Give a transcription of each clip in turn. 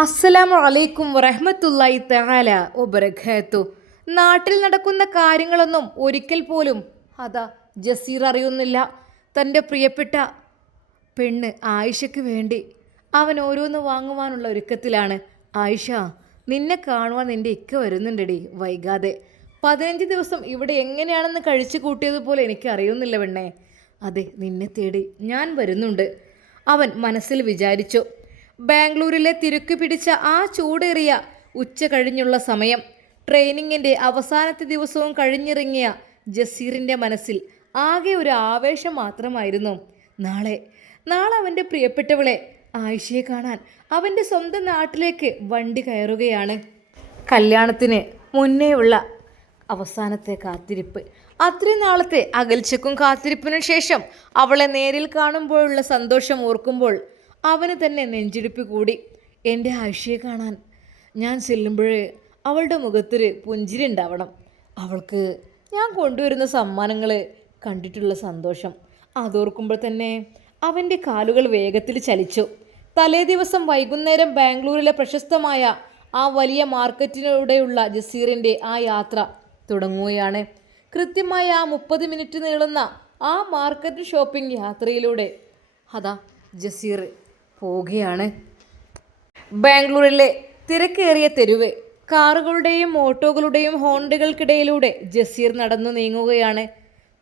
അസ്സലാമു അലൈക്കും വറഹ്മത്തുള്ളാഹി തആല വബറകാത്തു. നാട്ടിൽ നടക്കുന്ന കാര്യങ്ങളൊന്നും ഒരിക്കൽ പോലും അതാ ജസീർ അറിയുന്നില്ല. തൻ്റെ പ്രിയപ്പെട്ട പെണ്ണ് ആയിഷയ്ക്ക് വേണ്ടി അവൻ ഓരോന്ന് വാങ്ങുവാനുള്ള ഒരുക്കത്തിലാണ്. ആയിഷ, നിന്നെ കാണുവാൻ നിൻ്റെ ഇക്ക വരുന്നുണ്ടടി വൈകാതെ. 15 ദിവസം ഇവിടെ എങ്ങനെയാണെന്ന് കഴിച്ചു കൂട്ടിയതുപോലെ എനിക്ക് അറിയുന്നില്ല പെണ്ണേ. അതെ, നിന്നെ തേടി ഞാൻ വരുന്നുണ്ട്, അവൻ മനസ്സിൽ വിചാരിച്ചു. ബാംഗ്ലൂരിലെ തിരക്ക് പിടിച്ച ആ ചൂടേറിയ ഉച്ച കഴിഞ്ഞുള്ള സമയം, ട്രെയിനിങ്ങിൻ്റെ അവസാനത്തെ ദിവസവും കഴിഞ്ഞിറങ്ങിയ ജസീറിൻ്റെ മനസ്സിൽ ആകെ ഒരു ആവേശം മാത്രമായിരുന്നു. നാളെ നാളെ അവൻ്റെ പ്രിയപ്പെട്ടവളെ ആയിഷയെ കാണാൻ അവൻ്റെ സ്വന്തം നാട്ടിലേക്ക് വണ്ടി കയറുകയാണ്. കല്യാണത്തിന് മുന്നേയുള്ള അവസാനത്തെ കാത്തിരിപ്പ്, അത്രയും നാളത്തെ അകൽച്ചക്കും കാത്തിരിപ്പിനും ശേഷം അവളെ നേരിൽ കാണുമ്പോഴുള്ള സന്തോഷം ഓർക്കുമ്പോൾ അവന് തന്നെ നെഞ്ചിടിപ്പ് കൂടി. എൻ്റെ ആയിഷയെ കാണാൻ ഞാൻ ചെല്ലുമ്പോഴേ അവളുടെ മുഖത്തൊരു പുഞ്ചിരി ഉണ്ടാവണം. അവൾക്ക് ഞാൻ കൊണ്ടുവരുന്ന സമ്മാനങ്ങൾ കണ്ടിട്ടുള്ള സന്തോഷം അതോർക്കുമ്പോൾ തന്നെ അവൻ്റെ കാലുകൾ വേഗത്തിൽ ചലിച്ചു. തലേ ദിവസം വൈകുന്നേരം ബാംഗ്ലൂരിലെ പ്രശസ്തമായ ആ വലിയ മാർക്കറ്റിലൂടെയുള്ള ജസീറിൻ്റെ ആ യാത്ര തുടങ്ങുകയാണ്. കൃത്യമായ ആ 30 മിനിറ്റ് നീളുന്ന ആ മാർക്കറ്റ് ഷോപ്പിംഗ് യാത്രയിലൂടെ അതാ ജസീർ പോവുകയാണ്. ബാംഗ്ലൂരിലെ തിരക്കേറിയ തെരുവ്, കാറുകളുടെയും ഓട്ടോകളുടെയും ഹോണ്ടകൾക്കിടയിലൂടെ ജസീർ നടന്നു നീങ്ങുകയാണ്.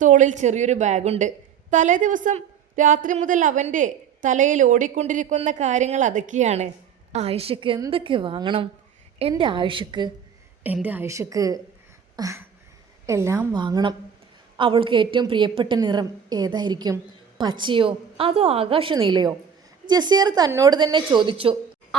തോളിൽ ചെറിയൊരു ബാഗുണ്ട്. തലേ ദിവസം രാത്രി മുതൽ അവൻ്റെ തലയിൽ ഓടിക്കൊണ്ടിരിക്കുന്ന കാര്യങ്ങൾ അതൊക്കെയാണ്. ആയിഷയ്ക്ക് എന്തൊക്കെ വാങ്ങണം, എൻ്റെ ആയിഷയ്ക്ക് എല്ലാം വാങ്ങണം. അവൾക്ക് ഏറ്റവും പ്രിയപ്പെട്ട നിറം ഏതായിരിക്കും? പച്ചയോ അതോ ആകാശ നീലയോ? ജസീർ തന്നോട് തന്നെ ചോദിച്ചു.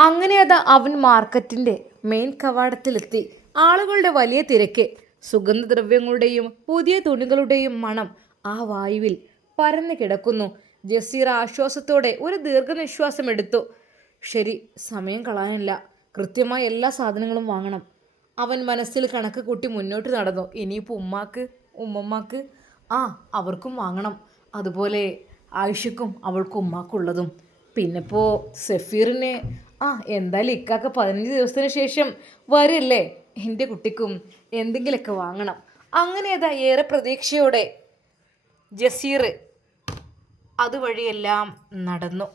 അങ്ങനെ അതാ അവൻ മാർക്കറ്റിൻ്റെ മെയിൻ കവാടത്തിലെത്തി. ആളുകളുടെ വലിയ തിരക്ക്, സുഗന്ധദ്രവ്യങ്ങളുടെയും പുതിയ തുണികളുടെയും മണം ആ വായുവിൽ പരന്നു കിടക്കുന്നു. ജസീർ ആശ്വാസത്തോടെ ഒരു ദീർഘനിശ്വാസം എടുത്തു. ശരി, സമയം കളയാനില്ല, കൃത്യമായി എല്ലാ സാധനങ്ങളും വാങ്ങണം. അവൻ മനസ്സിൽ കണക്ക് കൂട്ടി മുന്നോട്ട് നടന്നു. ഇനിയിപ്പോൾ ഉമ്മമാക്ക് അവർക്കും വാങ്ങണം, അതുപോലെ ആയിഷയ്ക്കും അവൾക്കും ഉമ്മാക്കുള്ളതും. പിന്നിപ്പോൾ സഫീറിന് എന്തായാലും ഇക്കാക്ക 15 ദിവസത്തിന് ശേഷം വരില്ലേ, എൻ്റെ കുട്ടിക്കും എന്തെങ്കിലുമൊക്കെ വാങ്ങണം. അങ്ങനെ അതാ ഏറെ പ്രതീക്ഷയോടെ ജസീർ അതുവഴിയെല്ലാം നടന്നു.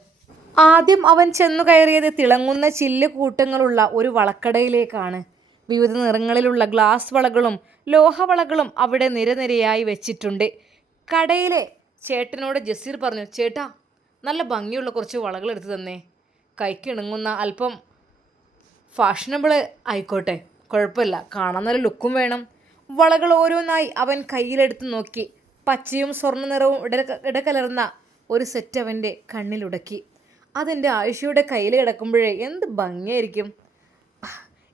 ആദ്യം അവൻ ചെന്നു കയറിയത് തിളങ്ങുന്ന ചില്ല് കൂട്ടങ്ങളുള്ള ഒരു വളക്കടയിലേക്കാണ്. വിവിധ നിറങ്ങളിലുള്ള ഗ്ലാസ് വളകളും ലോഹവളകളും അവിടെ നിരനിരയായി വെച്ചിട്ടുണ്ട്. കടയിലെ ചേട്ടനോട് ജസീർ പറഞ്ഞു, ചേട്ടാ, നല്ല ഭംഗിയുള്ള കുറച്ച് വളകൾ എടുത്തു തന്നേ. കൈക്കിണങ്ങുന്ന, അല്പം ഫാഷനബിൾ ആയിക്കോട്ടെ, കുഴപ്പമില്ല, കാണാൻ നല്ല ലുക്കും വേണം. വളകൾ ഓരോന്നായി അവൻ കയ്യിലെടുത്ത് നോക്കി. പച്ചയും സ്വർണ്ണ നിറവും ഇടകലർന്ന ഒരു സെറ്റ് അവൻ്റെ കണ്ണിലുടക്കി. അതെൻ്റെ ആയിഷയുടെ കയ്യിൽ കിടക്കുമ്പോഴേ എന്ത് ഭംഗിയായിരിക്കും!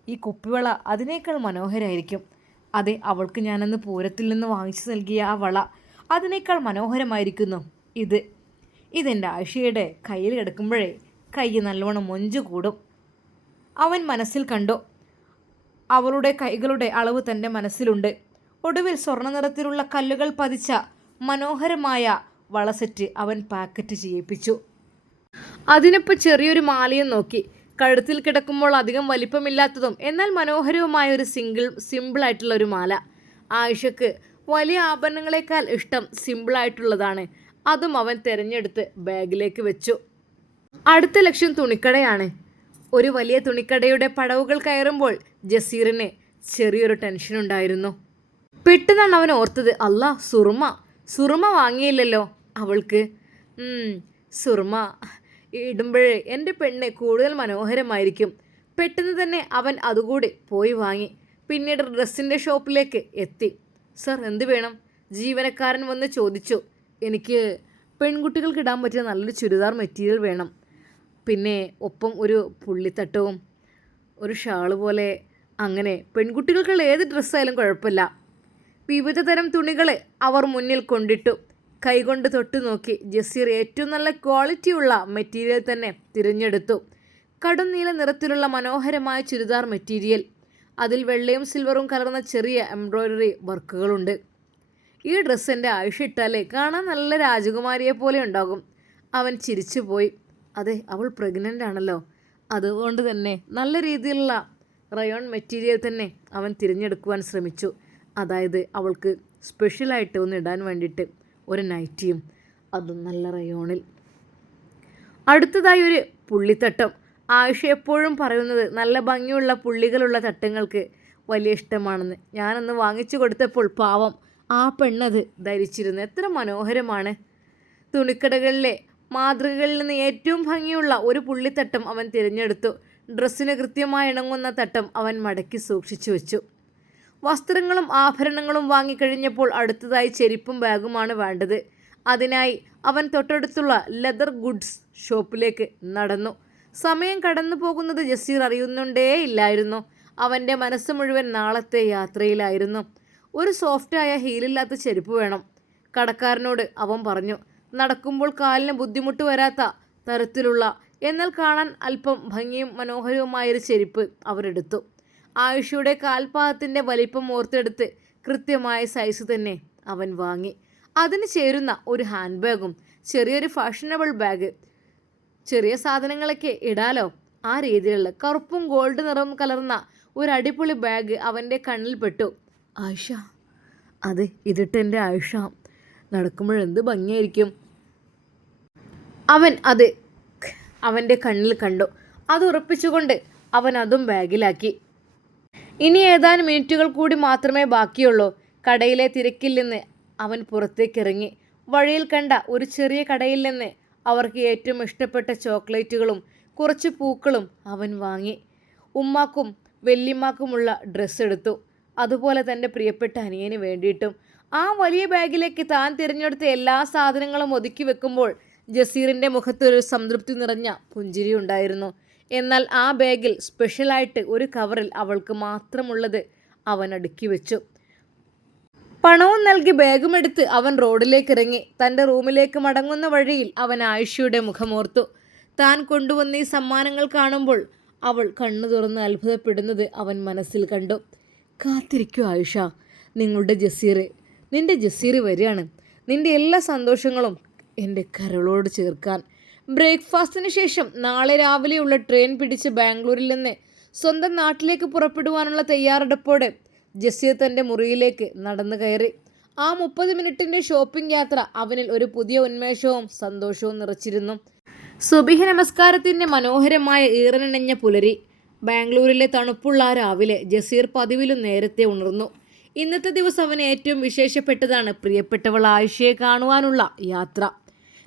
ഈ കുപ്പിവള അതിനേക്കാൾ മനോഹരമായിരിക്കും. അതെ, അവൾക്ക് ഞാനന്ന് പൂരത്തിൽ നിന്ന് വാങ്ങിച്ചു നൽകിയ ആ വള അതിനേക്കാൾ മനോഹരമായിരിക്കുന്നു. ഇതെൻ്റെ ആയിഷയുടെ കയ്യിൽ കിടക്കുമ്പോഴേ കൈ നല്ലോണം മൊഞ്ചു കൂടും. അവൻ മനസ്സിൽ കണ്ടു. അവളുടെ കൈകളുടെ അളവ് തൻ്റെ മനസ്സിലുണ്ട്. ഒടുവിൽ സ്വർണ്ണ നിറത്തിലുള്ള കല്ലുകൾ പതിച്ച മനോഹരമായ വളസെറ്റ് അവൻ പാക്കറ്റ് ചെയ്യിപ്പിച്ചു. അതിനൊപ്പം ചെറിയൊരു മാലയും നോക്കി. കഴുത്തിൽ കിടക്കുമ്പോൾ അധികം വലിപ്പമില്ലാത്തതും എന്നാൽ മനോഹരവുമായ ഒരു സിമ്പിളായിട്ടുള്ള ഒരു മാല. ആയിഷയ്ക്ക് വലിയ ആഭരണങ്ങളെക്കാൾ ഇഷ്ടം സിമ്പിളായിട്ടുള്ളതാണ്. അതും അവൻ തിരഞ്ഞെടുത്ത് ബാഗിലേക്ക് വെച്ചു. അടുത്ത ലക്ഷ്യം തുണിക്കടയാണ്. ഒരു വലിയ തുണിക്കടയുടെ പടവുകൾ കയറുമ്പോൾ ജസീറിന് ചെറിയൊരു ടെൻഷനുണ്ടായിരുന്നു. പെട്ടെന്നാണ് അവൻ ഓർത്തത്, അല്ലാ, സുറുമ വാങ്ങിയില്ലല്ലോ അവൾക്ക്. സുറുമ ഇടുമ്പോഴേ എൻ്റെ പെണ്ണ് കൂടുതൽ മനോഹരമായിരിക്കും. പെട്ടെന്ന് തന്നെ അവൻ അതുകൂടി പോയി വാങ്ങി. പിന്നീട് ഡ്രസ്സിൻ്റെ ഷോപ്പിലേക്ക് എത്തി. സർ, എന്ത് വേണം? ജീവനക്കാരൻ വന്ന് ചോദിച്ചു. എനിക്ക് പെൺകുട്ടികൾക്ക് ഇടാൻ പറ്റിയ നല്ലൊരു ചുരിദാർ മെറ്റീരിയൽ വേണം, പിന്നെ ഒപ്പം ഒരു പുള്ളിത്തട്ടവും ഒരു ഷാള് പോലെ. അങ്ങനെ പെൺകുട്ടികൾക്കുള്ള ഏത് ഡ്രസ്സായാലും കുഴപ്പമില്ല. വിവിധ തരം തുണികൾ അവർ മുന്നിൽ കൊണ്ടിട്ടു. കൈകൊണ്ട് തൊട്ട് നോക്കി. ജസീർ ഏറ്റവും നല്ല ക്വാളിറ്റിയുള്ള മെറ്റീരിയൽ തന്നെ തിരഞ്ഞെടുത്തു. കടും നീല നിറത്തിലുള്ള മനോഹരമായ ചുരിദാർ മെറ്റീരിയൽ. അതിൽ വെള്ളയും സിൽവറും കലർന്ന ചെറിയ എംബ്രോയ്ഡറി വർക്കുകളുണ്ട്. ഈ ഡ്രസ്സ് എൻ്റെ ആയിഷ ഇട്ടാലേ കാണാൻ നല്ല രാജകുമാരിയെ പോലെ ഉണ്ടാകും. അവൻ ചിരിച്ചുപോയി. അതെ, അവൾ പ്രഗ്നൻ്റ് ആണല്ലോ. അതുകൊണ്ട് തന്നെ നല്ല രീതിയിലുള്ള റയോൺ മെറ്റീരിയൽ തന്നെ അവൻ തിരഞ്ഞെടുക്കുവാൻ ശ്രമിച്ചു. അതായത് അവൾക്ക് സ്പെഷ്യലായിട്ട് ഒന്ന് ഇടാൻ വേണ്ടിയിട്ട് ഒരു നൈറ്റിയും, അതും നല്ല റയോണിൽ. അടുത്തതായി ഒരു പുള്ളിത്തട്ടം. ആയിഷ എപ്പോഴും പറയുന്നത് നല്ല ഭംഗിയുള്ള പുള്ളികളുള്ള തട്ടങ്ങൾക്ക് വലിയ ഇഷ്ടമാണെന്ന്. ഞാനൊന്ന് വാങ്ങിച്ചു കൊടുത്തപ്പോൾ പാവം ആ പെണ്ണത് ധരിച്ചിരുന്നു. എത്ര മനോഹരമാണ്. തുണിക്കടകളിലെ മാതൃകകളിൽ നിന്ന് ഏറ്റവും ഭംഗിയുള്ള ഒരു പുള്ളിത്തട്ടം അവൻ തിരഞ്ഞെടുത്തു. ഡ്രസ്സിന് കൃത്യമായി ഇണങ്ങുന്ന തട്ടം അവൻ മടക്കി സൂക്ഷിച്ചു വെച്ചു. വസ്ത്രങ്ങളും ആഭരണങ്ങളും വാങ്ങിക്കഴിഞ്ഞപ്പോൾ അടുത്തതായി ചെരുപ്പും ബാഗുമാണ് വേണ്ടത്. അതിനായി അവൻ തൊട്ടടുത്തുള്ള ലെതർ ഗുഡ്സ് ഷോപ്പിലേക്ക് നടന്നു. സമയം കടന്നു പോകുന്നത് ജസീർ അറിയുന്നുണ്ടേയില്ലായിരുന്നു. അവൻ്റെ മനസ്സ് മുഴുവൻ നാളത്തെ യാത്രയിലായിരുന്നു. ഒരു സോഫ്റ്റായ ഹീലില്ലാത്ത ചെരുപ്പ് വേണം, കടക്കാരനോട് അവൻ പറഞ്ഞു. നടക്കുമ്പോൾ കാലിന് ബുദ്ധിമുട്ട് വരാത്ത തരത്തിലുള്ള, എന്നാൽ കാണാൻ അല്പം ഭംഗിയും മനോഹരവുമായൊരു ചെരുപ്പ് അവരെടുത്തു. ആയിഷയുടെ കാൽപാദത്തിൻ്റെ വലിപ്പം ഓർത്തെടുത്ത് കൃത്യമായ സൈസ് തന്നെ അവൻ വാങ്ങി. അതിന് ചേരുന്ന ഒരു ഹാൻഡ് ബാഗും ചെറിയൊരു ഫാഷനബിൾ ബാഗ്. ചെറിയ സാധനങ്ങളൊക്കെ ഇടാലോ, ആ രീതിയിലുള്ള കറുപ്പും ഗോൾഡ് നിറവും കലർന്ന ഒരു അടിപൊളി ബാഗ് അവൻ്റെ കണ്ണിൽ പെട്ടു. ആയിഷ, അതെ, ഇതിട്ട് എൻ്റെ ആയിഷ നടക്കുമ്പോഴെന്ത് ഭംഗിയായിരിക്കും. അവൻ അത് അവൻ്റെ കണ്ണിൽ കണ്ടു. അത് ഉറപ്പിച്ചുകൊണ്ട് അവൻ അതും ബാഗിലാക്കി. ഇനി ഏതാനും മിനിറ്റുകൾ കൂടി മാത്രമേ ബാക്കിയുള്ളൂ. കടയിലെ തിരക്കിൽ നിന്ന് അവൻ പുറത്തേക്കിറങ്ങി. വഴിയിൽ കണ്ട ഒരു ചെറിയ കടയിൽ നിന്ന് അവർക്ക് ഏറ്റവും ഇഷ്ടപ്പെട്ട ചോക്ലേറ്റുകളും കുറച്ച് പൂക്കളും അവൻ വാങ്ങി. ഉമ്മാക്കും വല്യമ്മാക്കുമുള്ള ഡ്രസ്സ് എടുത്തു. അതുപോലെ തൻ്റെ പ്രിയപ്പെട്ട അനിയന് വേണ്ടിയിട്ടും. ആ വലിയ ബാഗിലേക്ക് താൻ തിരഞ്ഞെടുത്ത എല്ലാ സാധനങ്ങളും ഒതുക്കി വെക്കുമ്പോൾ ജസീറിൻ്റെ മുഖത്തൊരു സംതൃപ്തി നിറഞ്ഞ പുഞ്ചിരി ഉണ്ടായിരുന്നു. എന്നാൽ ആ ബാഗിൽ സ്പെഷ്യലായിട്ട് ഒരു കവറിൽ അവൾക്ക് മാത്രമുള്ളത് അവൻ അടുക്കി വെച്ചു. പണവും നൽകി ബാഗുമെടുത്ത് അവൻ റോഡിലേക്ക് ഇറങ്ങി. തൻ്റെ റൂമിലേക്ക് മടങ്ങുന്ന വഴിയിൽ അവൻ ആയിഷയുടെ മുഖമോർത്തു. താൻ കൊണ്ടുവന്ന ഈ സമ്മാനങ്ങൾ കാണുമ്പോൾ അവൾ കണ്ണു തുറന്ന് അത്ഭുതപ്പെടുന്നത് അവൻ മനസ്സിൽ കണ്ടു. കാത്തിരിക്കൂ ആയിഷ, നിന്റെ ജസീർ വരികയാണ്. നിന്റെ എല്ലാ സന്തോഷങ്ങളും എൻ്റെ കരളോട് ചേർക്കാൻ. ബ്രേക്ക്ഫാസ്റ്റിന് ശേഷം നാളെ രാവിലെയുള്ള ട്രെയിൻ പിടിച്ച് ബാംഗ്ലൂരിൽ നിന്ന് സ്വന്തം നാട്ടിലേക്ക് പുറപ്പെടുവാനുള്ള തയ്യാറെടുപ്പോടെ ജസീർ തൻ്റെ മുറിയിലേക്ക് നടന്നു കയറി. ആ 30 മിനിറ്റിൻ്റെ ഷോപ്പിംഗ് യാത്ര അവനിൽ ഒരു പുതിയ ഉന്മേഷവും സന്തോഷവും നിറച്ചിരുന്നു. സുബിഹി നമസ്കാരത്തിൻ്റെ മനോഹരമായ ഈറനണിഞ്ഞ പുലരി. ബാംഗ്ലൂരിലെ തണുപ്പുള്ള രാവിലെ ജസീർ പതിവിലും നേരത്തെ ഉണർന്നു. ഇന്നത്തെ ദിവസം അവന് ഏറ്റവും വിശേഷപ്പെട്ടതാണ് പ്രിയപ്പെട്ടവൾ ആയിഷയെ കാണുവാനുള്ള യാത്ര.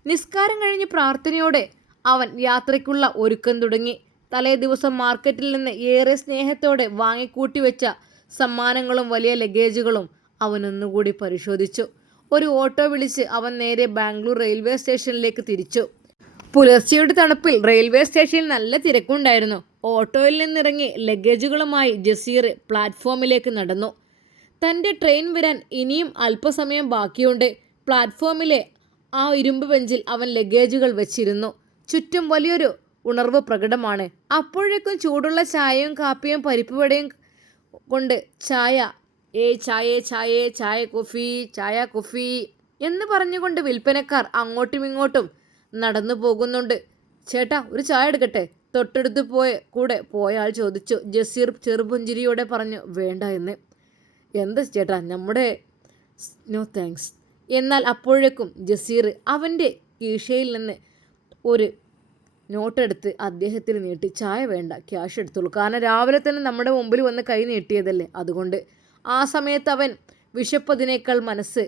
നിസ്കാരം കഴിഞ്ഞ് പ്രാർത്ഥനയോടെ അവൻ യാത്രയ്ക്കുള്ള ഒരുക്കം തുടങ്ങി. തലേ ദിവസം മാർക്കറ്റിൽ നിന്ന് ഏറെ സ്നേഹത്തോടെ വാങ്ങിക്കൂട്ടി വെച്ച സമ്മാനങ്ങളും വലിയ ലഗേജുകളും അവനൊന്നുകൂടി പരിശോധിച്ചു. ഒരു ഓട്ടോ വിളിച്ച് അവൻ നേരെ ബാംഗ്ലൂർ റെയിൽവേ സ്റ്റേഷനിലേക്ക് തിരിച്ചു. പുലർച്ചയുടെ തണുപ്പിൽ റെയിൽവേ സ്റ്റേഷനിൽ നല്ല തിരക്കുണ്ടായിരുന്നു. ഓട്ടോയിൽ നിന്നിറങ്ങി ലഗേജുകളുമായി ജസീർ പ്ലാറ്റ്ഫോമിലേക്ക് നടന്നു. തൻ്റെ ട്രെയിൻ വരാൻ ഇനിയും അല്പസമയം ബാക്കിയുണ്ട്. പ്ലാറ്റ്ഫോമിലെ ആ ഇരുമ്പ് ബെഞ്ചിൽ അവൻ ലഗേജുകൾ വെച്ചിരുന്നു. ചുറ്റും വലിയൊരു ഉണർവ് പ്രകടമാണ്. അപ്പോഴേക്കും ചൂടുള്ള ചായയും കാപ്പിയും പരിപ്പുവടയും കൊണ്ട് ചായ കോഫി എന്ന് പറഞ്ഞുകൊണ്ട് വിൽപ്പനക്കാർ അങ്ങോട്ടും ഇങ്ങോട്ടും നടന്നു പോകുന്നുണ്ട്. ചേട്ടാ, ഒരു ചായ എടുക്കട്ടെ? തൊട്ടടുത്ത് പോയാൽ ചോദിച്ചു. ജസീർ ചെറുപുഞ്ചിരിയോടെ പറഞ്ഞു, വേണ്ട എന്ന്. എന്താ ചേട്ടാ, നമ്മുടെ നോ താങ്ക്സ്. എന്നാൽ അപ്പോഴേക്കും ജസീർ അവൻ്റെ കീശയിൽ നിന്ന് ഒരു നോട്ടെടുത്ത് അദ്ദേഹത്തിന് നീട്ടി. ചായ വേണ്ട, ക്യാഷ് എടുത്തോളൂ. കാരണം രാവിലെ തന്നെ നമ്മുടെ മുമ്പിൽ വന്ന് കൈ നീട്ടിയതല്ലേ, അതുകൊണ്ട്. ആ സമയത്ത് അവൻ വിശപ്പതിനേക്കാൾ മനസ്സ്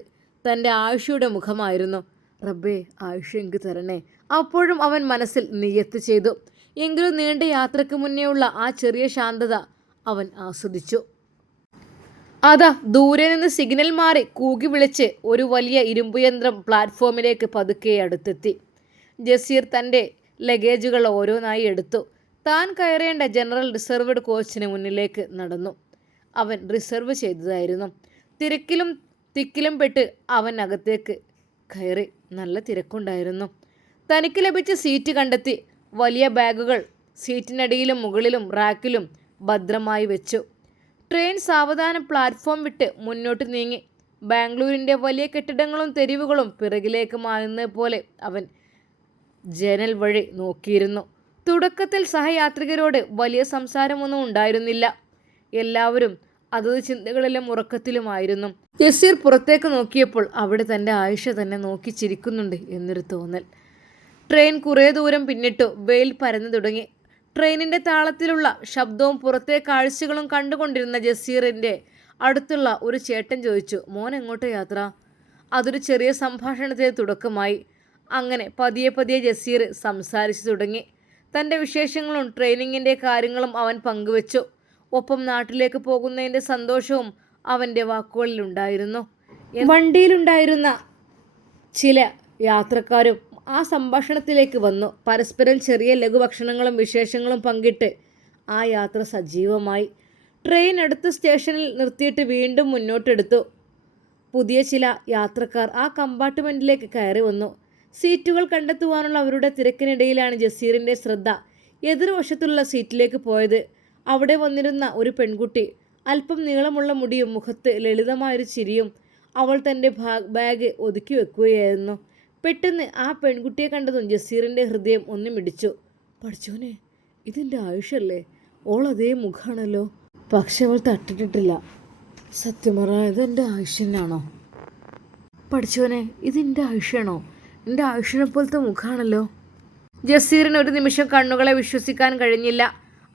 തൻ്റെ ആയിഷയുടെ മുഖമായിരുന്നു. റബ്ബേ, ആയിഷ എനിക്ക് തരണേ. അപ്പോഴും അവൻ മനസ്സിൽ നിയത്ത് ചെയ്തു. എങ്കിലും നീണ്ട യാത്രയ്ക്ക് മുന്നേയുള്ള ആ ചെറിയ ശാന്തത അവൻ ആസ്വദിച്ചു. അതാ ദൂരെ നിന്ന് സിഗ്നൽ മാറി കൂകി വിളിച്ച് ഒരു വലിയ ഇരുമ്പുയന്ത്രം പ്ലാറ്റ്ഫോമിലേക്ക് പതുക്കെ അടുത്തെത്തി. ജസീർ തൻ്റെ ലഗേജുകൾ ഓരോന്നായി എടുത്തു. താൻ കയറേണ്ട ജനറൽ റിസർവ്ഡ് കോച്ചിന് മുന്നിലേക്ക് നടന്നു. അവൻ റിസർവ് ചെയ്തതായിരുന്നു. തിക്കിലും പെട്ട് അവൻ അകത്തേക്ക് കയറി. നല്ല തിരക്കുണ്ടായിരുന്നു. തനിക്ക് ലഭിച്ച സീറ്റ് കണ്ടെത്തി. വലിയ ബാഗുകൾ സീറ്റിനടിയിലും മുകളിലും റാക്കിലും ഭദ്രമായി വെച്ചു. ട്രെയിൻ സാവധാനം പ്ലാറ്റ്ഫോം വിട്ട് മുന്നോട്ട് നീങ്ങി. ബാംഗ്ലൂരിൻ്റെ വലിയ കെട്ടിടങ്ങളും തെരുവുകളും പിറകിലേക്ക് മാറുന്നത് പോലെ അവൻ ജനൽ വഴി നോക്കിയിരുന്നു. തുടക്കത്തിൽ സഹയാത്രികരോട് വലിയ സംസാരമൊന്നും ഉണ്ടായിരുന്നില്ല. എല്ലാവരും അതത് ചിന്തകളിലും ഉറക്കത്തിലുമായിരുന്നു. ജസീർ പുറത്തേക്ക് നോക്കിയപ്പോൾ അവിടെ തൻ്റെ ആയിഷ തന്നെ നോക്കി ചിരിക്കുന്നുണ്ട് എന്നൊരു തോന്നൽ. ട്രെയിൻ കുറേ ദൂരം പിന്നിട്ടു. വെയിൽ പരന്നു തുടങ്ങി. ട്രെയിനിൻ്റെ താളത്തിലുള്ള ശബ്ദവും പുറത്തെ കാഴ്ചകളും കണ്ടുകൊണ്ടിരുന്ന ജസീറിൻ്റെ അടുത്തുള്ള ഒരു ചേട്ടൻ ചോദിച്ചു, മോൻ എങ്ങോട്ട് യാത്ര? അതൊരു ചെറിയ സംഭാഷണത്തിന് തുടക്കമായി. അങ്ങനെ പതിയെ പതിയെ ജസീർ സംസാരിച്ചു തുടങ്ങി. തൻ്റെ വിശേഷങ്ങളും ട്രെയിനിങ്ങിൻ്റെ കാര്യങ്ങളും അവൻ പങ്കുവച്ചു. ഒപ്പം നാട്ടിലേക്ക് പോകുന്നതിൻ്റെ സന്തോഷവും അവൻ്റെ വാക്കുകളിലുണ്ടായിരുന്നു. വണ്ടിയിലുണ്ടായിരുന്ന ചില യാത്രക്കാരും ആ സംഭാഷണത്തിലേക്ക് വന്നു. പരസ്പരം ചെറിയ ലഘുഭക്ഷണങ്ങളും വിശേഷങ്ങളും പങ്കിട്ട് ആ യാത്ര സജീവമായി. ട്രെയിൻ അടുത്ത സ്റ്റേഷനിൽ നിർത്തിയിട്ട് വീണ്ടും മുന്നോട്ടെടുത്തു. പുതിയ ചില യാത്രക്കാർ ആ കമ്പാർട്ട്മെൻറ്റിലേക്ക് കയറി വന്നു. സീറ്റുകൾ കണ്ടെത്തുവാനുള്ള അവരുടെ തിരക്കിനിടയിലാണ് ജസീറിൻ്റെ ശ്രദ്ധ എതിർവശത്തുള്ള സീറ്റിലേക്ക് പോയത്. അവിടെ വന്നിരുന്ന ഒരു പെൺകുട്ടി, അല്പം നീളമുള്ള മുടിയും മുഖത്ത് ലളിതമായൊരു ചിരിയും. അവൾ തൻ്റെ ബാഗ് ഒതുക്കി വെക്കുകയായിരുന്നു. പെട്ടെന്ന് ആ പെൺകുട്ടിയെ കണ്ടതും ജസീറിൻ്റെ ഹൃദയം ഒന്ന് മിടിച്ചു. പഠിച്ചോനെ, ഇതിൻ്റെ ആയുഷല്ലേ? ഓൾ അതേ മുഖാണല്ലോ. പക്ഷെ അവൾ തട്ടിട്ടിട്ടില്ല. സത്യം പറഞ്ഞാൽ ഇതെൻ്റെ ആയുഷ്യനാണോ? പഠിച്ചോനെ, ഇതിൻ്റെ ആയുഷ്യാണോ? എൻ്റെ ആയുഷിനെ പോലത്തെ മുഖാണല്ലോ. ജസീറിന് ഒരു നിമിഷം കണ്ണുകളെ വിശ്വസിക്കാൻ കഴിഞ്ഞില്ല.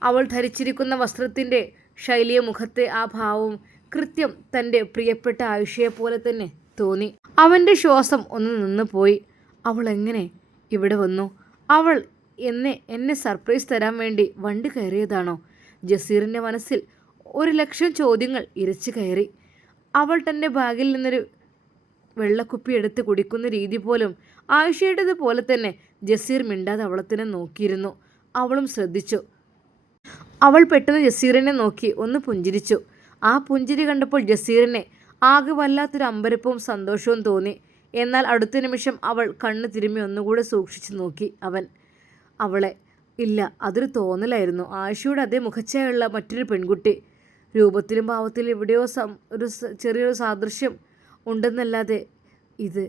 അവൾ ധരിച്ചിരിക്കുന്ന വസ്ത്രത്തിൻ്റെ ശൈലിയും മുഖത്തെ ആ ഭാവവും കൃത്യം തൻ്റെ പ്രിയപ്പെട്ട ആയുഷയെപ്പോലെ തന്നെ തോന്നി. അവൻ്റെ ശ്വാസം ഒന്ന് നിന്നു പോയി. അവൾ എങ്ങനെ ഇവിടെ വന്നു? അവൾ എന്നെ സർപ്രൈസ് തരാൻ വേണ്ടി വണ്ടി കയറിയതാണോ? ജസീറിൻ്റെ മനസ്സിൽ 1,00,000 ചോദ്യങ്ങൾ ഇരച്ചു കയറി. അവൾ തൻ്റെ ബാഗിൽ നിന്നൊരു വെള്ളക്കുപ്പി എടുത്ത് കുടിക്കുന്ന രീതി പോലും ആയിഷയുടേതുപോലെ തന്നെ ജസീർ മിണ്ടാതെ അവളെ തന്നെ നോക്കിയിരുന്നു. അവളും ശ്രദ്ധിച്ചു. അവൾ പെട്ടെന്ന് ജസീറിനെ നോക്കി ഒന്ന് പുഞ്ചിരിച്ചു. ആ പുഞ്ചിരി കണ്ടപ്പോൾ ജസീറിനെ ആകെ വല്ലാത്തൊരു അമ്പരപ്പവും സന്തോഷവും തോന്നി. എന്നാൽ അടുത്ത നിമിഷം അവൾ കണ്ണ് തിരുമ്മി ഒന്നുകൂടെ സൂക്ഷിച്ചു നോക്കി അവളെ. ഇല്ല, അതൊരു തോന്നലായിരുന്നു. ആയിഷയുടെ അതേ മുഖച്ഛായുള്ള മറ്റൊരു പെൺകുട്ടി. രൂപത്തിലും ഭാവത്തിലും എവിടെയോ ഒരു ചെറിയൊരു സാദൃശ്യം ഉണ്ടെന്നല്ലാതെ ഇത്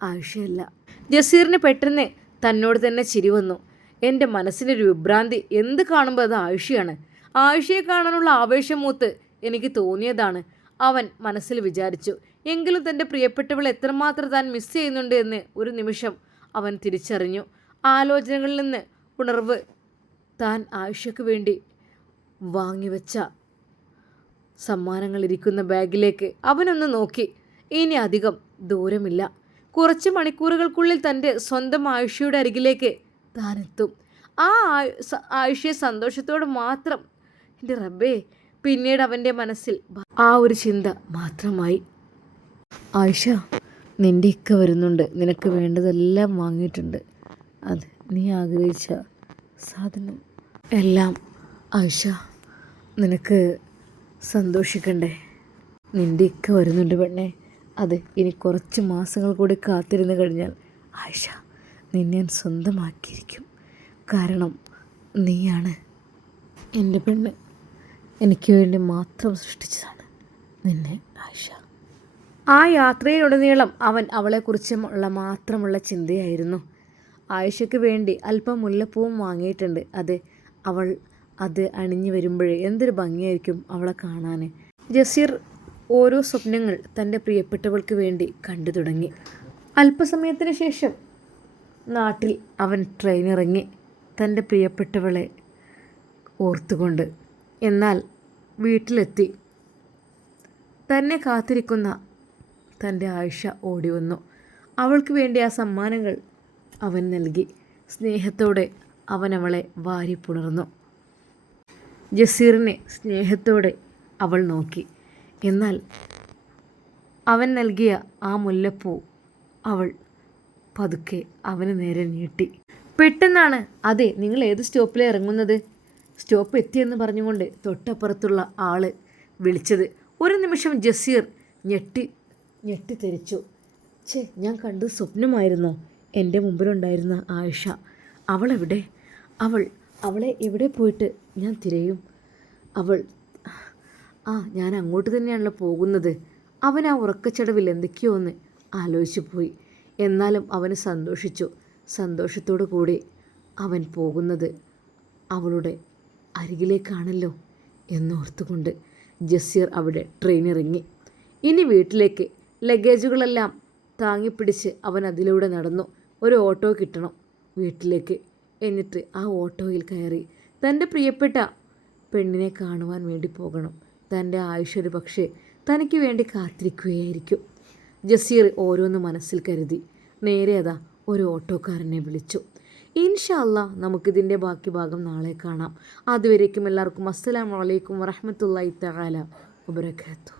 ആയിഷയല്ല. ജസീറിന് പെട്ടെന്ന് തന്നോട് തന്നെ ചിരി വന്നു. എൻ്റെ മനസ്സിനൊരു വിഭ്രാന്തി. എന്ത് കാണുമ്പോൾ അത് ആയിഷയാണ്. ആയിഷയെ കാണാനുള്ള ആവേശം മൂത്ത് എനിക്ക് തോന്നിയതാണ്, അവൻ മനസ്സിൽ വിചാരിച്ചു. എങ്കിലും തൻ്റെ പ്രിയപ്പെട്ടവളെ എത്രമാത്രം താൻ മിസ് ചെയ്യുന്നുണ്ട് എന്ന് ഒരു നിമിഷം അവൻ തിരിച്ചറിഞ്ഞു. ആലോചനകളിൽ നിന്ന് ഉണർവ്. താൻ ആയിഷയ്ക്ക് വേണ്ടി വാങ്ങിവെച്ച സമ്മാനങ്ങൾ ഇരിക്കുന്ന ബാഗിലേക്ക് അവനൊന്ന് നോക്കി. ഇനി അധികം ദൂരമില്ല. കുറച്ച് മണിക്കൂറുകൾക്കുള്ളിൽ തൻ്റെ സ്വന്തം ആയിഷയുടെ അരികിലേക്ക് താനെത്തും. ആ ആയിഷയെ സന്തോഷത്തോടെ മാത്രം. എൻ്റെ റബ്ബേ, പിന്നീട് അവൻ്റെ മനസ്സിൽ ആ ഒരു ചിന്ത മാത്രമായി. ആയിഷ, നിൻ്റെ ഇക്ക വരുന്നുണ്ട്. നിനക്ക് വേണ്ടതെല്ലാം വാങ്ങിയിട്ടുണ്ട്. അത് നീ ആഗ്രഹിച്ച സാധനം എല്ലാം. ആയിഷ, നിനക്ക് സന്തോഷിക്കണ്ടേ? നിൻ്റെ ഇക്ക വരുന്നുണ്ട് പെണ്ണേ. അത് ഇനി കുറച്ച് മാസങ്ങൾ കൂടി കാത്തിരുന്ന് കഴിഞ്ഞാൽ ആയിഷ, നിന്നെ ഞാൻ സ്വന്തമാക്കിയിരിക്കും. കാരണം നീയാണ് എൻ്റെ പെണ്ണ്. എനിക്ക് വേണ്ടി മാത്രം സൃഷ്ടിച്ചതാണ് നിന്നെ ആയിഷ. ആ യാത്രയിലുടനീളം അവൻ അവളെക്കുറിച്ചുള്ള മാത്രമുള്ള ചിന്തയായിരുന്നു. ആയിഷയ്ക്ക് വേണ്ടി അല്പം മുല്ലപ്പൂവും വാങ്ങിയിട്ടുണ്ട്. അത് അണിഞ്ഞു വരുമ്പോഴേ എന്തൊരു ഭംഗിയായിരിക്കും അവളെ കാണാൻ. ജസീർ ഓരോ സ്വപ്നങ്ങൾ തൻ്റെ പ്രിയപ്പെട്ടവൾക്ക് വേണ്ടി കണ്ടു തുടങ്ങി. അല്പസമയത്തിന് ശേഷം നാട്ടിൽ അവൻ ട്രെയിനിറങ്ങി, തൻ്റെ പ്രിയപ്പെട്ടവളെ ഓർത്തുകൊണ്ട്. എന്നാൽ വീട്ടിലെത്തി തന്നെ കാത്തിരിക്കുന്ന തൻ്റെ ആയിഷ ഓടി വന്നു. അവൾക്ക് വേണ്ടി ആ സമ്മാനങ്ങൾ അവൻ നൽകി. സ്നേഹത്തോടെ അവൻ അവളെ വാരിപ്പുണർന്നു. ജസീറിനെ സ്നേഹത്തോടെ അവൾ നോക്കി. എന്നാൽ അവൻ നൽകിയ ആ മുല്ലപ്പൂ അവൾ പതുക്കെ അവന് നേരെ നീട്ടി. പെട്ടെന്നാണ്, അതെ, നിങ്ങൾ ഏത് സ്റ്റോപ്പിലാണ് ഇറങ്ങുന്നത്? സ്റ്റോപ്പ് എത്തിയെന്ന് പറഞ്ഞുകൊണ്ട് തൊട്ടപ്പുറത്തുള്ള ആള് വിളിച്ചത്. ഒരു നിമിഷം ജസീർ ഞെട്ടിത്തെറിച്ചു. ഞാൻ കണ്ടത് സ്വപ്നമായിരുന്നോ? എൻ്റെ മുമ്പിലുണ്ടായിരുന്ന ആയിഷ, അവളെവിടെ? അവളെ എവിടെ പോയിട്ട് ഞാൻ തിരയും? ഞാൻ അങ്ങോട്ട് തന്നെയാണല്ലോ പോകുന്നത്. അവൻ ആ ഉറക്കച്ചടവിൽ എന്തൊക്കെയോ ഒന്ന് ആലോചിച്ചു പോയി. എന്നാലും അവന് സന്തോഷിച്ചു. സന്തോഷത്തോടു കൂടി അവൻ പോകുന്നത് അവളുടെ അരികിലേക്കാണല്ലോ എന്നോർത്തുകൊണ്ട് ജസീർ അവിടെ ട്രെയിനിറങ്ങി. ഇനി വീട്ടിലേക്ക്. ലഗേജുകളെല്ലാം താങ്ങിപ്പിടിച്ച് അവൻ അതിലൂടെ നടന്നു. ഒരു ഓട്ടോ കിട്ടണം വീട്ടിലേക്ക്. എന്നിട്ട് ആ ഓട്ടോയിൽ കയറി തൻ്റെ പ്രിയപ്പെട്ട പെണ്ണിനെ കാണുവാൻ വേണ്ടി പോകണം. തൻ്റെ ആയുഷൊരു പക്ഷേ തനിക്ക് വേണ്ടി കാത്തിരിക്കുകയായിരിക്കും. ജസീർ ഓരോന്ന് മനസ്സിൽ കരുതി നേരെ അതാ ഒരു ഓട്ടോക്കാരനെ വിളിച്ചു. ഇൻഷാ അല്ലാഹ് നമുക്കിതിൻ്റെ ബാക്കി ഭാഗം നാളെ കാണാം. അതുവരേക്കും എല്ലാവർക്കും അസ്സലാമു അലൈക്കും വറഹ്മത്തുള്ളാഹി തആല വബറകാതുഹു.